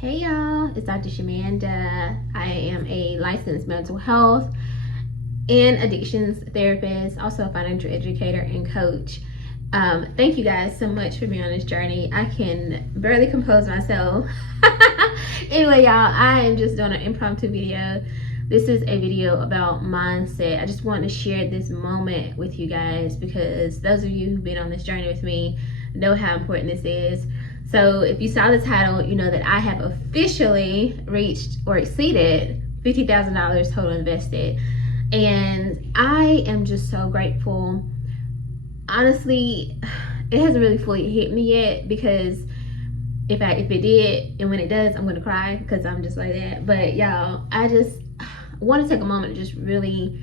Hey y'all, it's Dr. Shamanda. I am a licensed mental health and addictions therapist, also a financial educator and coach. Thank you guys so much for being on this journey. I can barely compose myself. Anyway, y'all, I am just doing an impromptu video. This is a video about mindset. I just want to share this moment with you guys because those of you who've been on this journey with me know how important this is. So if you saw the title, you know that I have officially reached or exceeded $50,000 total invested. And I am just so grateful. Honestly, it hasn't really fully hit me yet because if it did, and when it does, I'm gonna cry because I'm just like that. But y'all, I just want to take a moment to just really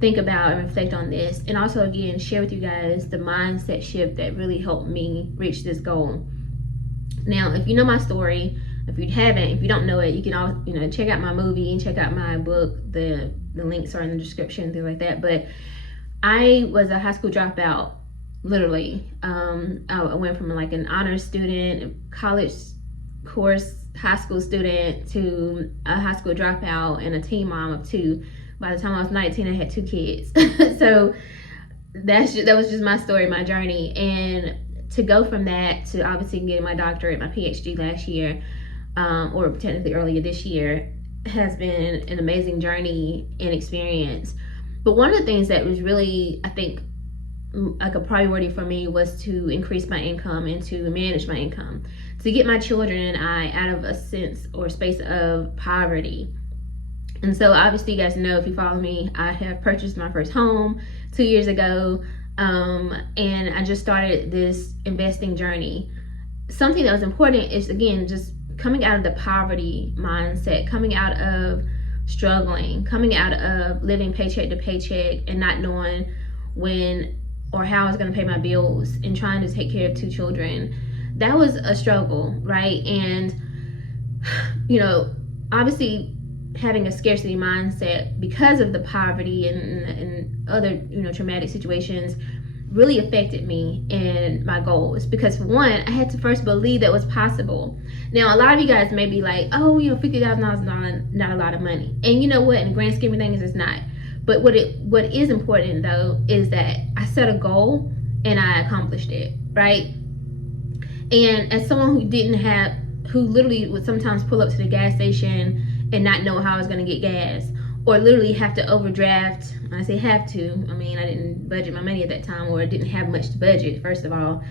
think about and reflect on this, and also again share with you guys the mindset shift that really helped me reach this goal. Now, if you know my story, if you haven't, if you don't know it, you can all check out my movie and check out my book. The links are in the description, things like that. But I was a high school dropout, literally. I went from like an honors student, college course, high school student to a high school dropout and a teen mom of two. By the time I was 19, I had 2 kids. So that was just my story, my journey. And to go from that to obviously getting my doctorate, my PhD last year, or technically earlier this year, has been an amazing journey and experience. But one of the things that was really, I think, like a priority for me was to increase my income and to manage my income, to get my children and I out of a sense or space of poverty. And so obviously you guys know, if you follow me, I have purchased my first home 2 years ago. And I just started this investing journey. Something that was important is, again, just coming out of the poverty mindset, coming out of struggling, coming out of living paycheck to paycheck and not knowing when or how I was going to pay my bills and trying to take care of 2 children. That was a struggle, right? And, obviously having a scarcity mindset because of the poverty and other traumatic situations really affected me and my goals, because for one, I had to first believe that was possible. Now a lot of you guys may be like, oh, $50,000 is not a lot of money, and you know what, in the grand scheme of things, it's not. But what is important though is that I set a goal and I accomplished it, right? And as someone who literally would sometimes pull up to the gas station and not know how I was going to get gas, or literally have to overdraft. I say have to, I mean, I didn't budget my money at that time, or didn't have much to budget, first of all.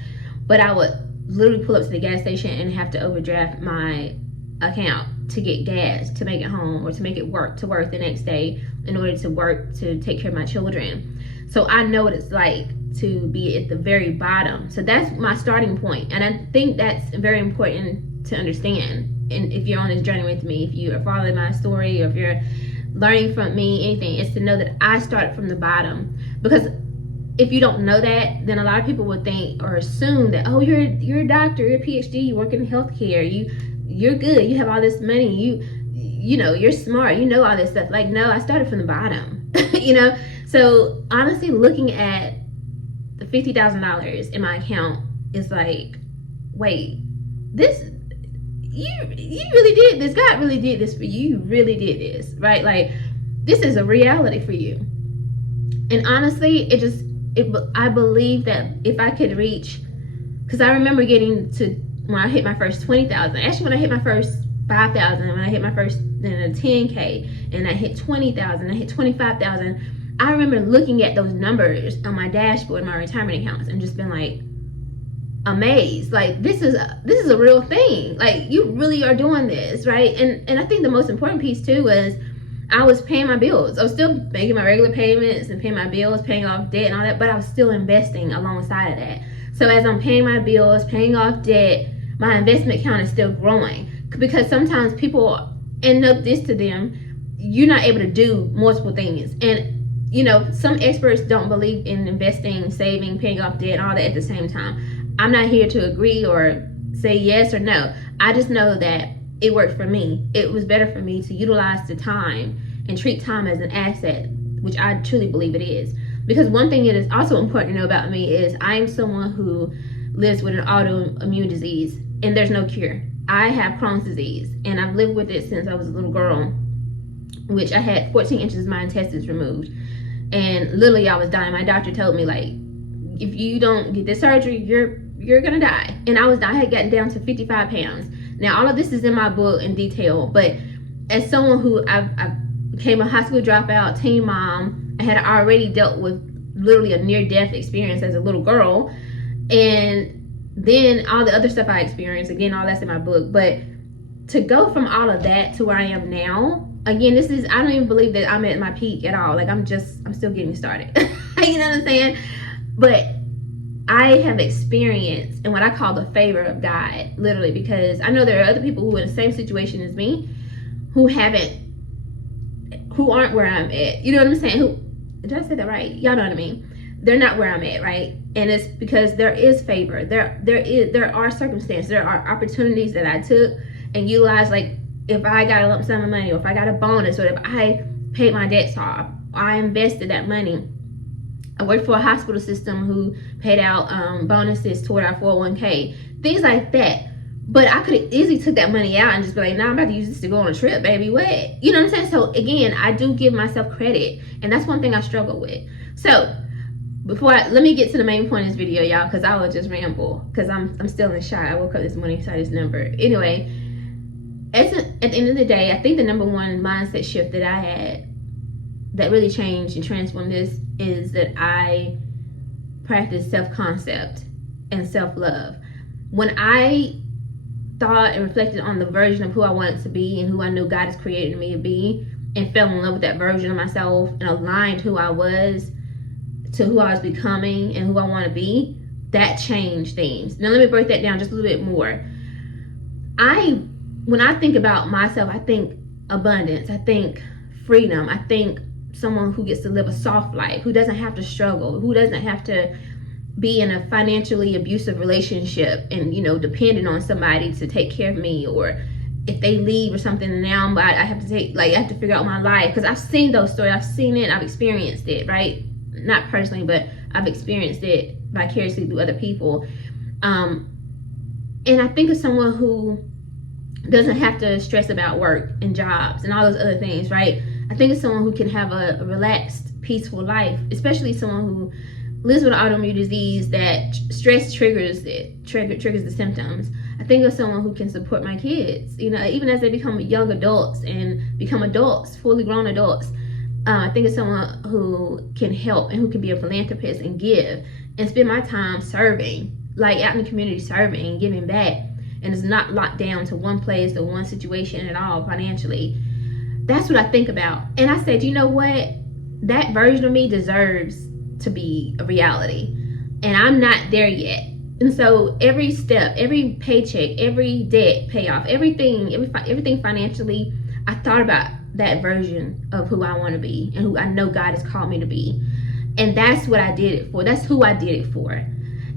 But I would literally pull up to the gas station and have to overdraft my account to get gas, to make it home, or to make it work the next day in order to work to take care of my children. So I know what it's like to be at the very bottom. So that's my starting point. And I think that's very important to understand. And if you're on this journey with me, if you are following my story, or if you're learning from me, anything, is to know that I started from the bottom. Because if you don't know that, then a lot of people would think or assume that, oh, you're a doctor, you're a PhD, you work in healthcare, you're good, you have all this money, you're smart, you know all this stuff. Like, no, I started from the bottom. So honestly, looking at the $50,000 in my account is like, wait, you really did this. God really did this for you. You really did this, right? Like, this is a reality for you. And honestly, I believe that if I could reach, because I remember getting to when I hit my first 20,000. Actually, when I hit my first 5,000, when I hit my first then a 10K, and I hit 20,000, I hit 25,000. I remember looking at those numbers on my dashboard, my retirement accounts, and just been like, amazed, like this is a real thing. Like, you really are doing this, right? And I think the most important piece too was I was paying my bills. I was still making my regular payments and paying my bills, paying off debt and all that, but I was still investing alongside of that. So as I'm paying my bills, paying off debt, my investment account is still growing, because sometimes people end up this to them, you're not able to do multiple things. And some experts don't believe in investing, saving, paying off debt, and all that at the same time. I'm not here to agree or say yes or no. I just know that it worked for me. It was better for me to utilize the time and treat time as an asset, which I truly believe it is. Because one thing that is also important to know about me is I am someone who lives with an autoimmune disease, and there's no cure. I have Crohn's disease, and I've lived with it since I was a little girl, which I had 14 inches of my intestines removed. And literally, I was dying. My doctor told me, like, if you don't get this surgery, you're gonna die. And I had gotten down to 55 pounds. Now, all of this is in my book in detail, but as someone who I became a high school dropout, teen mom, I had already dealt with literally a near-death experience as a little girl, and then all the other stuff I experienced, again, all that's in my book. But to go from all of that to where I am now, again, I don't even believe that I'm at my peak at all. Like, I'm still getting started. You know what I'm saying? But I have experienced, and what I call the favor of God, literally, because I know there are other people who are in the same situation as me, who aren't where I'm at. You know what I'm saying? Did I say that right? Y'all know what I mean. They're not where I'm at, right? And it's because there is favor. There are circumstances, there are opportunities that I took and utilized. Like, if I got a lump sum of money, or if I got a bonus, or if I paid my debts off, I invested that money. I worked for a hospital system who paid out bonuses toward our 401k, things like that. But I could have easily took that money out and just be like, nah, I'm about to use this to go on a trip, baby. What? You know what I'm saying? So again, I do give myself credit, and that's one thing I struggle with. So let me get to the main point of this video, y'all, because I will just ramble, because I'm still in shock. I woke up this morning and saw this number. Anyway, at the end of the day, I think the number one mindset shift that I had that really changed and transformed this is that I practice self-concept and self-love. When I thought and reflected on the version of who I wanted to be and who I knew God has created me to be, and fell in love with that version of myself and aligned who I was to who I was becoming and who I want to be, that changed things. Now let me break that down just a little bit more. When I think about myself, I think abundance, I think freedom, I think someone who gets to live a soft life, who doesn't have to struggle, who doesn't have to be in a financially abusive relationship and, depending on somebody to take care of me, or if they leave or something, now I have to figure out my life. Because I've seen those stories, I've seen it, I've experienced it, right? Not personally, but I've experienced it vicariously through other people. And I think of someone who doesn't have to stress about work and jobs and all those other things, right? I think of someone who can have a relaxed, peaceful life, especially someone who lives with an autoimmune disease that stress triggers the symptoms. I think of someone who can support my kids, even as they become young adults and become adults, fully grown adults. I think of someone who can help and who can be a philanthropist and give and spend my time serving, like out in the community, serving and giving back, and is not locked down to one place or one situation at all financially. That's what I think about. And I said, you know what? That version of me deserves to be a reality. And I'm not there yet. And so every step, every paycheck, every debt payoff, everything financially, I thought about that version of who I want to be and who I know God has called me to be. And that's what I did it for. That's who I did it for.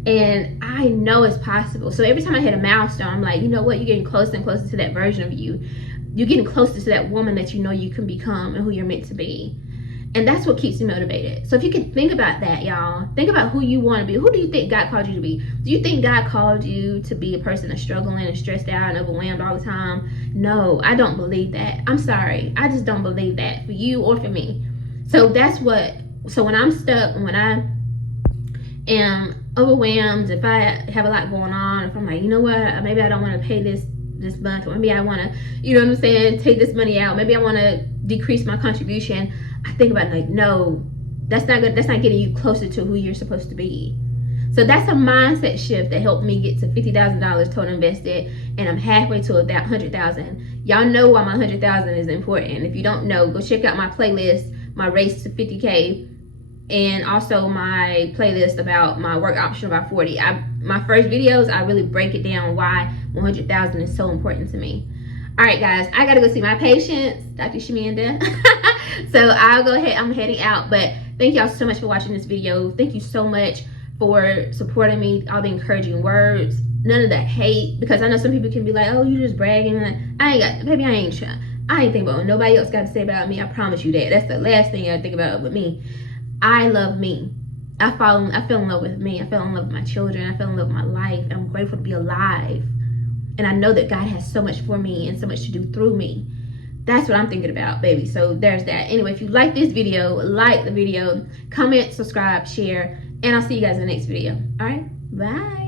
And I know it's possible. So every time I hit a milestone, I'm like, you know what? You're getting closer and closer to that version of you. You're getting closer to that woman that you know you can become and who you're meant to be. And that's what keeps you motivated. So if you can think about that, y'all, think about who you want to be. Who do you think God called you to be? Do you think God called you to be a person that's struggling and stressed out and overwhelmed all the time? No, I don't believe that. I'm sorry. I just don't believe that for you or for me. So when I'm stuck, when I am overwhelmed, if I have a lot going on, if I'm like, you know what, maybe I don't want to pay this month, or maybe I want to, you know what I'm saying, take this money out, maybe I want to decrease my contribution, I think about like, no, that's not good. That's not getting you closer to who you're supposed to be. So that's a mindset shift that helped me get to $50,000 total invested, and I'm halfway to that $100,000. Y'all know why my $100,000 is important. If you don't know, go check out my playlist, my race to 50K, and also my playlist about my work option about 40. My first videos, I really break it down why 100,000 is so important to me. All right, guys, I gotta go see my patient, Dr. Shamanda. So I'll go ahead. I'm heading out, but thank y'all so much for watching this video. Thank you so much for supporting me, all the encouraging words, none of the hate, because I know some people can be like, oh, you just bragging. I ain't thinking about what nobody else got to say about me. I promise you that. That's the last thing I think about with me. I love me. I fell in love with me. I fell in love with my children. I fell in love with my life. I'm grateful to be alive. And I know that God has so much for me and so much to do through me. That's what I'm thinking about, baby. So there's that. Anyway, if you like this video, like the video, comment, subscribe, share, and I'll see you guys in the next video. All right, bye.